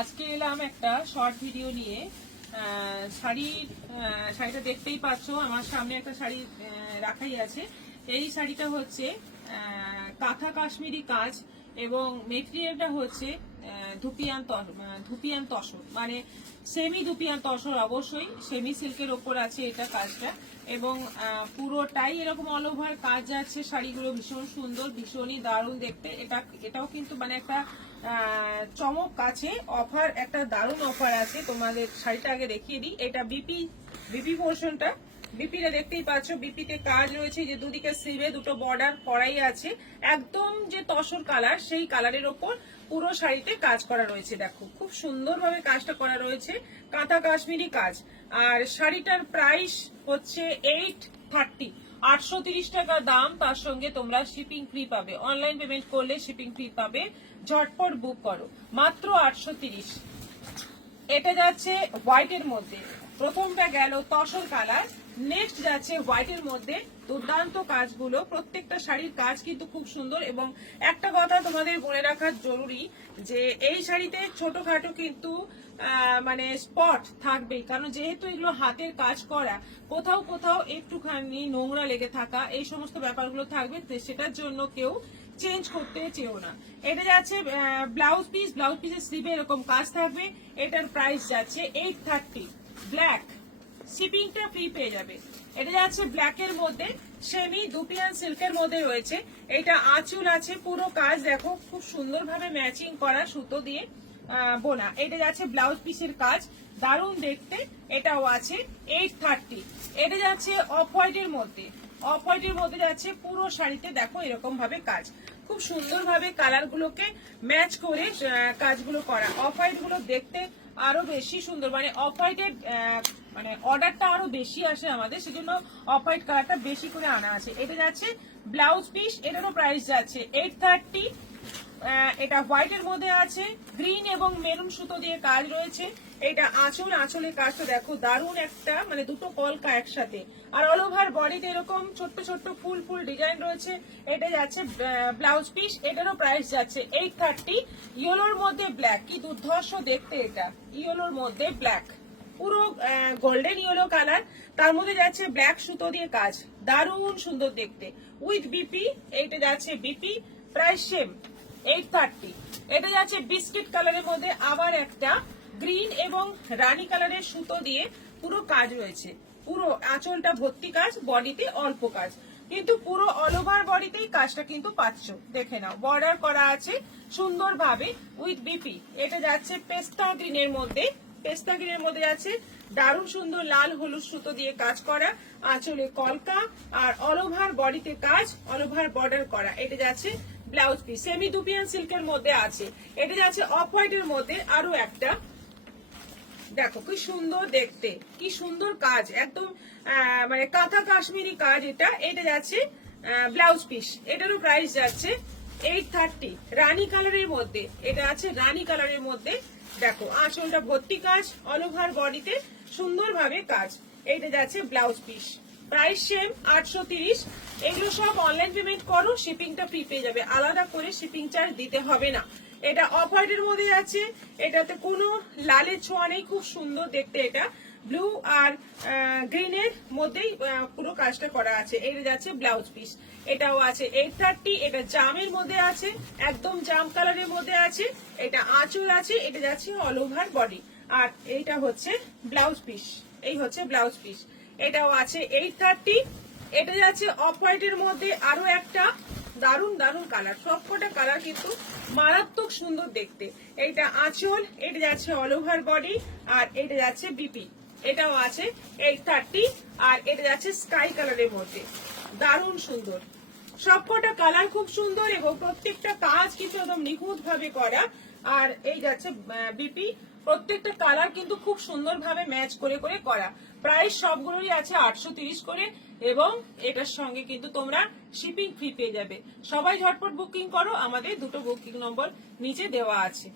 আজকে এলাম একটা শর্ট ভিডিও নিয়ে। শাড়িটা দেখতেই পাচ্ছ, আমার সামনে একটা শাড়ি রাখাই আছে। এই শাড়িটা হচ্ছে কাঁথা কাশ্মীরি কাজ এবং মেটেরিয়ালটা হচ্ছে ধুপিয়ান তসর, মানে সেমি ধুপিয়ান তসর, অবশ্যই সেমি সিল্কের ওপর আছে এটা কাজটা। এবং পুরোটাই এরকম অল ওভার কাজ আছে। শাড়িগুলো ভীষণ সুন্দর, ভীষণই দারুণ দেখতে। এটাও কিন্তু মানে একটা চমক আছে, অফার, একটা দারুণ অফার আছে। তোমাদের শাড়িটা আগে দেখিয়ে দিই। এটা বিপি পোর্শনটা, বিপিটা দেখতেই পাচ্ছ, বিপিতে কাজ রয়েছে, যে দুদিকে স্লিভে দুটো বর্ডার করাই আছে। একদম যে তসর কালার, সেই কালারের ওপর পুরো শাড়িতে কাজ করা রয়েছে। দেখো খুব সুন্দরভাবে কাজটা করা রয়েছে, কাঁথা কাশ্মীরি কাজ। আর শাড়িটার প্রাইস হচ্ছে 830, 830 টাকা দাম। তার সঙ্গে তোমরা শিপিং ফ্রি পাবে, অনলাইন পেমেন্ট করলে শিপিং ফ্রি পাবে। ঝটপট বুক করো, মাত্র 830। এটা যাচ্ছে হোয়াইটের মধ্যে, প্রথমটা গেল তসর কালার, নেক্সট যাচ্ছে হোয়াইটের মধ্যে। দুর্দান্ত কাজগুলো, প্রত্যেকটা শাড়ির কাজ কিন্তু খুব সুন্দর। এবং একটা কথা তোমাদের বলে রাখা জরুরি, যে এই শাড়িতে ছোটখাটো কিন্তু মানে স্পট থাকবেই, কারণ যেহেতু এগুলো হাতের কাজ করা, কোথাও কোথাও একটুখানি নোংরা লেগে থাকা, এই সমস্ত ব্যাপারগুলো থাকবে। সেটার জন্য কেউ চেঞ্জ করতে চেও না। এটা যাচ্ছে ব্লাউজ পিস, ব্লাউজ পিসের স্লিভে এরকম কাজ থাকবে। এটার প্রাইস যাচ্ছে 830, ব্ল্যাক, শিপিংটা ফ্রি পেয়ে যাবে। এটা যাচ্ছে ব্ল্যাকের মধ্যে, সেমি দুপিয়ান সিল্কের মধ্যে রয়েছে। এটা আঁচল আছে, পুরো কাজ দেখো খুব সুন্দরভাবে ম্যাচিং করা সুতো দিয়ে বোনা। এটা যাচ্ছে ব্লাউজ পিসের কাজ, দারুণ দেখতে। এটাও আছে 830। এটা যাচ্ছে অফ হোয়াইটের মধ্যে, অফ হোয়াইটের মধ্যে যাচ্ছে পুরো শাড়িতে দেখো এরকম ভাবে কাজ, খুব সুন্দরভাবে কালার গুলোকে ম্যাচ করে কাজগুলো করা। অফ হোয়াইট গুলো দেখতে আরো বেশি সুন্দর, মানে অফ হোয়াইটের মানে অর্ডারটা আরো বেশি আসে আমাদের, সেজন্য অফ হোয়াইট কালারটা বেশি করে আনা আছে। এটা যাচ্ছে ব্লাউজ পিস, এটারও প্রাইস যাচ্ছে 830। এটা হোয়াইটের মধ্যে আছে, গ্রিন এবং মেরুন সুতো দিয়ে কাজ রয়েছে। এটা আঁচল, আঁচলের কাজটা দেখো দারুণ একটা, মানে দুটো কলকা একসাথে। আর অল ওভার বডিতে এরকম ছোট্ট ছোট্ট ফুল ফুল ডিজাইন রয়েছে। এটা যাচ্ছে ব্লাউজ পিস, এটারও প্রাইস যাচ্ছে 830। ইয়েলোর মধ্যে ব্ল্যাক, কি দুর্ধর্ষ দেখতে এটা, ইয়েলোর মধ্যে ব্ল্যাক, পুরো গোল্ডেন ইয়েলো কালার, তার মধ্যে যাচ্ছে ব্ল্যাক সুতো দিয়ে কাজ, দারুণ সুন্দর দেখতে, উইথ বিপি। এইটা যাচ্ছে বিপি, প্রাইস সেম 830। এটা যাচ্ছে বিস্কিট কালারের মধ্যে, আবার একটা গ্রিন এবং রানী কালারের সুতো দিয়ে পুরো কাজ রয়েছে। পুরো আঁচলটা ভর্তি কাজ, বডিতে অল্প কাজ, কিন্তু পুরো অল ওভার বডিতেই কাজটা কিন্তু পাচ্ছ। দেখে নাও, বর্ডার করা আছে সুন্দরভাবে উইথ বিপি। এটা যাচ্ছে পেস্তা গ্রিনের মধ্যে, পেস্তা গ্রিনের মধ্যে যাচ্ছে দারুণ সুন্দর লাল হলুদ সুতো দিয়ে কাজ করা, আঁচলে কলকা, আর অল ওভার বডিতে কাজ, অল ওভার বর্ডার করা। এটা যাচ্ছে ব্লাউজ পিস, সেমি দুপিয়ান সিল্কের মধ্যে আছে। এটা যাচ্ছে অফ হোয়াইটের মধ্যে, আরো একটা দেখো কি সুন্দর দেখতে, কি সুন্দর কাজ, একদম মানে কাঁথা কাশ্মীরি কাজ। এটা যাচ্ছে ব্লাউজ পিস, এটারও প্রাইস যাচ্ছে 830, রানী কালারের মধ্যে। এটা আছে রানী কালারের মধ্যে, দেখো আঁচলটা ভর্তি কাজ, অল ওভার বডিতে সুন্দরভাবে কাজ। এইটা যাচ্ছে ব্লাউজ পিস, প্রাইস সেম 830। এগুলো সব অনলাইন পেমেন্ট করো, শিপিংটা ফ্রি পেয়ে যাবে, আলাদা করে শিপিং চার্জ দিতে হবে না। এটা অফ হোয়াইটের মধ্যে যাচ্ছে, এটাতে কোনো লালের ছোঁয়া নেই, খুব সুন্দর দেখতে। এটা ব্লু আর গ্রিনের মধ্যেই পুরো কাজটা করা আছে। এটা যাচ্ছে ব্লাউজ পিস, এটাও আছে 830। এটা জামের মধ্যে আছে, একদম জাম কালারের মধ্যে আছে। এটা আঁচল আছে, এটা যাচ্ছে অল ওভার বডি। আর এইটা হচ্ছে ব্লাউজ পিস, এই হচ্ছে ব্লাউজ পিস, এটাও আছে 830। এটা যাচ্ছে অফ হোয়াইটের মধ্যে, আরো একটা দারুণ দারুণ কালার, সবকটা কালার কিন্তু মারাত্মক সুন্দর দেখতে। এইটা আঁচল, এটা যাচ্ছে অল ওভার বডি, আর এটা যাচ্ছে বিপি, এটাও আছে 830। আর এটা যাচ্ছে স্কাই কালারের মধ্যে, দারুণ সুন্দর, সবকটা কালার খুব সুন্দর এবং প্রত্যেকটা কাজ কিন্তু একদম নিখুঁত ভাবে করা। আর এই যাচ্ছে বিপি, প্রত্যেকটা কালার কিন্তু খুব সুন্দরভাবে ম্যাচ করে করে করা। প্রাইস সবগুলোরই আছে 830 করে, এবং এটার সঙ্গে কিন্তু তোমরা শিপিং ফ্রি পেয়ে যাবে। সবাই ঝটপট বুকিং করো, আমাদের দুটো বুকিং নম্বর নিচে দেওয়া আছে।